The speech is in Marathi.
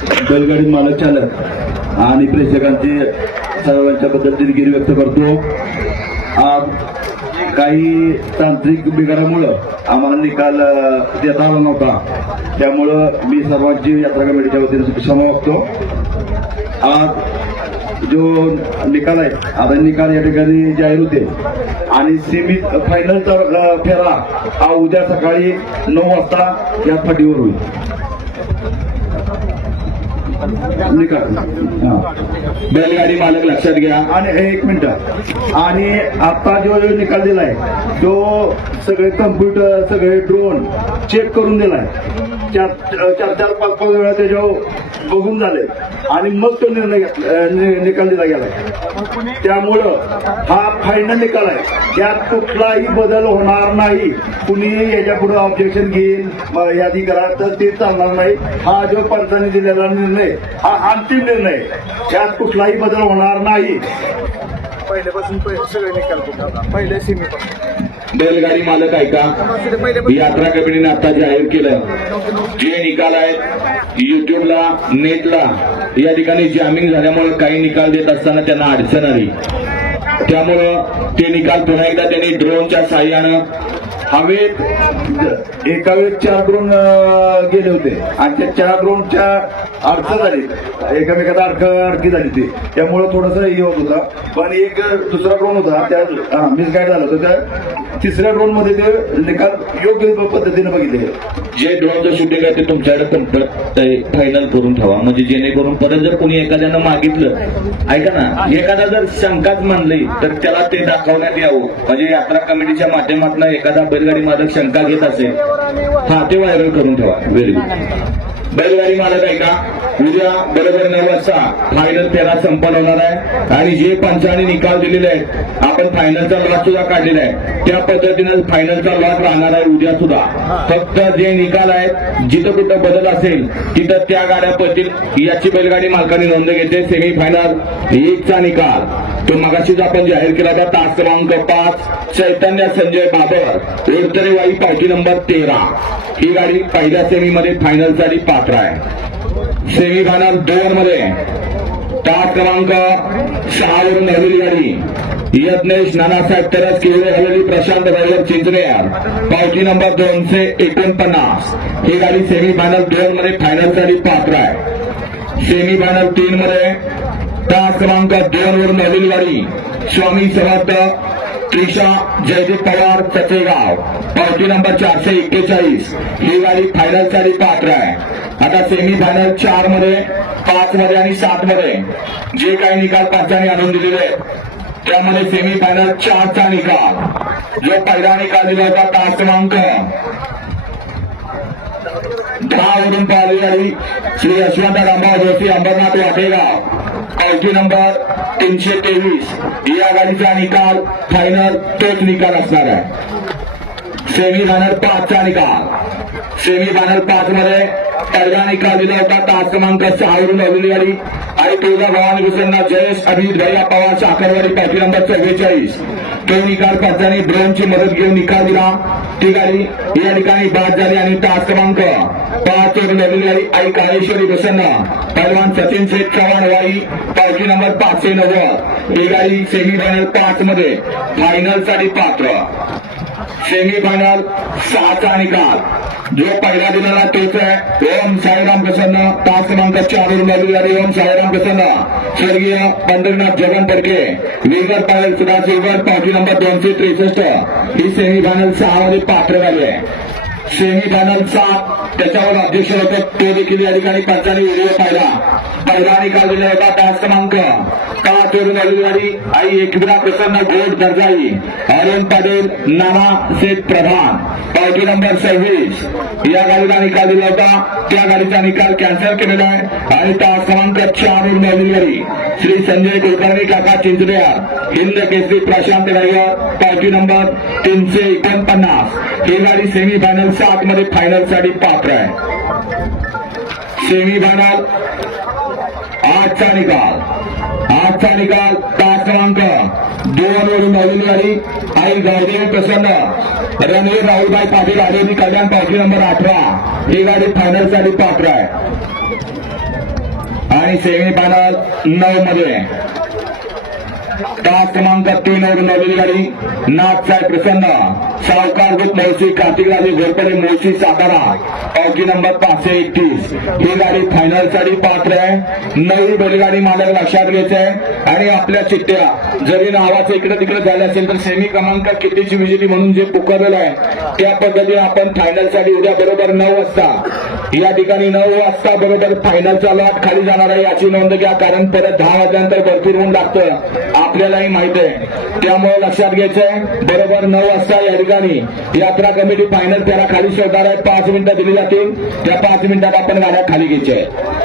बैलगाडी मालक चालक आणि प्रेक्षकांची सर्वांच्या बद्दल दिलगिरी व्यक्त करतो। आज काही तांत्रिक बिघाडामुळं आम्हाला निकाल देता आला नव्हता, त्यामुळं मी सर्वांची यात्रा कमिटीच्या वतीने क्षमा मागतो। आज जो निकाल आहे, आता निकाल या ठिकाणी जाहीर होते आणि सेमी फायनलचा फेरा हा उद्या सकाळी 9 वाजता या फाटीवर होईल। निकाल बैलगाडी मालक लक्षात घ्या। आणि 1 मिनिट, आणि आता जो निकाल दिलाय तो सगळे कम्प्युटर सगळे ड्रोन चेक करून दिलाय, 4-5 वेळा त्याच्यावर बघून झाले आणि मग तो निर्णय निकाल दिला गेलाय। त्यामुळं हा फायनल निकाल आहे, यात कुठलाही बदल होणार नाही। कुणी याच्या पुढे ऑब्जेक्शन घेईल यादी करा तर ते चालणार नाही। हा जो पंचाने दिलेला निर्णय हा अंतिम निर्णय, यात कुठलाही बदल होणार नाही। पहिल्यापासून सगळे निकाल पहिले सीमेपासून बैलगाडी मालक ऐका, यात्रा कमिटीने आता जाहीर केलं जे निकाल आहेत युट्यूबला नेटला या ठिकाणी जामीन झाल्यामुळे काही निकाल देत असताना त्यांना अडचण आली, त्यामुळं ते निकाल पुन्हा एकदा त्यांनी ड्रोनच्या साह्यानं हवेत एका वेळेस 4 ड्रोन गेले होते आणि त्या 4 ड्रोनच्या अडचण झाली, एकामेकाला अडकी झाली ते, त्यामुळे थोडस हे होत होता। पण एक दुसरा ड्रोन होता त्या मिस गाईड झाला होता, त्या 3ऱ्या ड्रोन मध्ये ते निकाल योग्य पद्धतीने बघितले। जे ड्रोनचं शूटिंग आहे ते तुमच्याकडे फायनल करून ठेवा, म्हणजे जेणेकरून परत जर कोणी एखाद्यानं मागितलं, ऐका ना, एखादा जर शंकाच मानली तर त्याला ते दाखवण्यात यावं, म्हणजे यात्रा कमिटीच्या माध्यमातून एखादा बैलगाडी मालक शंका घेत असेल हा ते व्हायरल करून ठेवा। Very good. बैलगाडी मालक ऐका, उद्या बरोबर 9 वाजता फायनल फेरा संपन्न होणार आहे आणि जे पंचाने निकाल दिलेले आहेत, आपण फायनलचा लॉट सुद्धा काढलेला आहे, त्या पद्धतीने फायनलचा लॉट राहणार आहे उद्या सुद्धा। फक्त जे निकाल आहेत जिथं कुठं बदल असेल तिथं त्या गाड्या पडतील याची बैलगाडी मालकांनी नोंद घेते। सेमी फायनल 1चा निकाल तो मगाशीच आपण जाहीर केला होता, तास क्रमांक 5 चैतन्य संजय बाबर ओडतरे वाई पार्टी नंबर 13 ही गाडी पहिल्या सेमीमध्ये फायनलसाठी पात्र आहे। सेमी फायनल 2 मध्ये तास क्रमांक 6 वरून हरलेली गाडी यज्ञेश नानासाहेब तरस केवळे हवेली प्रशांत ड्रायव्हर चिंचनेर पावती नंबर 249 ही गाडी सेमी फायनल 2 मध्ये फायनलसाठी पात्र आहे। सेमी फायनल 3 मध्ये तास क्रमांक 2 वरून हरलेली गाडी स्वामी समर्थ त्रिशा जयदीप पवार चचेगाव पावती नंबर 441 ही गाडी फायनलसाठी पात्र आहे। आता सेमी फायनल 4 मध्ये 5 मध्ये आणि 7 मध्ये जे काही निकाल पंचांनी आणून दिलेले आहेत त्यामध्ये सेमी फायनल 4चा निकाल जो पहिला निकाल दिला होता तास क्रमांक 10 वरून पाहिली गाडी श्री यशवंत रामभाऊ जोशी अंबरनाथ वाटेगाव पावती नंबर 323 या गाडीचा निकाल फायनल तोच निकाल असणार आहे। सेमी फायनल 5चा निकाल, सेमी फायनल 5 मध्ये पहिला निकाल दिला होता तास क्रमांक 6 वरून हरलेली गाडी आणि तुळजा भवानी प्रसन्न जयेश अभिजित भैया पवार साखरवाडी पावती नंबर 44 तो निकाल पंचांनी ड्रोनची मदत घेऊन निकाल दिला, ती गाडी या ठिकाणी बाद झाली आणि तास क्रमांक 5 वरून हरलेली गाडी आई काळेश्वरी प्रसन्न पहलवान सचिन शेठ चव्हाण वाई पावती नंबर 590 ही गाडी सेमी फायनल 5 मध्ये फायनलसाठी पात्र। सेमी फायनल 6चा निकाल जो पहिला दिलेला तोच आहे ओम साईराम प्रसन्न तास क्रमांक 4 वरून हरलेली गाडी ओम साईराम प्रसन्न स्वर्गीय पंढरीनाथ जगन पडके वीरगड पायल सुधा सिल्वर पावती नंबर 263 ही सेमी फायनल 6 मध्ये पात्र झाली आहे। सेमी फायनल 7 त्याच्यावर अध्यक्ष होतं तो देखील या ठिकाणी पंचांनी व्हिडिओ पाहिला, पहिला निकाल दिला होता तास क्रमांक 5 वरून हरलेली गाडी आई एकविरा प्रसन्न घोड दर्जाई अरुण पटेल नाना शेठ प्रधान पावती नंबर 26 या गाडीला निकाल दिला होता, त्या गाडीचा निकाल कॅन्सल केलेला आहे आणि तास क्रमांक 4 वरून हरलेली गाडी श्री संजय कुलकर्णी काका चिंचनेर हिंद केसरी प्रशांत ड्रायव्हर पावती नंबर 349 ही गाडी सेमी फायनल 7 मध्ये फायनलसाठी पात्र आहे। सेमी फायनल 8चा निकाल तास क्रमांक 2 वरून हरलेली गाडी आई गावदेवी प्रसन्न रणवीर राहुलभाई पाटील आरोग्य कल्याण पावती नंबर 18 ही गाडी फायनलसाठी पात्र आहे। आणि सेमीफायनल 9 मध्ये तास क्रमांक 3 वर नवलेली गाडी नाथसाहेब प्रसन्न सावकार ग्रुप मोर्शी कार्तिकराजे घोरपडे मोर्शी सातारा पावती नंबर 531. ही गाडी फायनल साठी पात्र आहे. नवी बैलगाडी मालक लक्षात घ्यायचं आहे आणि आपल्या चिठ्ठ्या जरी नावाचं इकडे तिकडे झालं असेल तर सेमी क्रमांक कितीची विजेती म्हणून जे पुकारलेलं आहे त्या पद्धतीने आपण फायनल साठी उद्या बरोबर 9 वाजता या ठिकाणी 9 वाजता बरोबर फायनलचा लॉट खाली जाणार आहे याची नोंद घ्या. कारण परत 10 वाजल्यानंतर भरपूर ऊन लागतं आपल्यालाही माहित आहे. त्यामुळे लक्षात घ्यायचंय बरोबर 9 वाजता या ठिकाणी यात्रा कमिटी फायनल त्याला खाली शोधणार आहे. 5 मिनिटं दिली जातील. त्या 5 मिनिटात आपण गाड्या खाली घ्यायच्या आहे.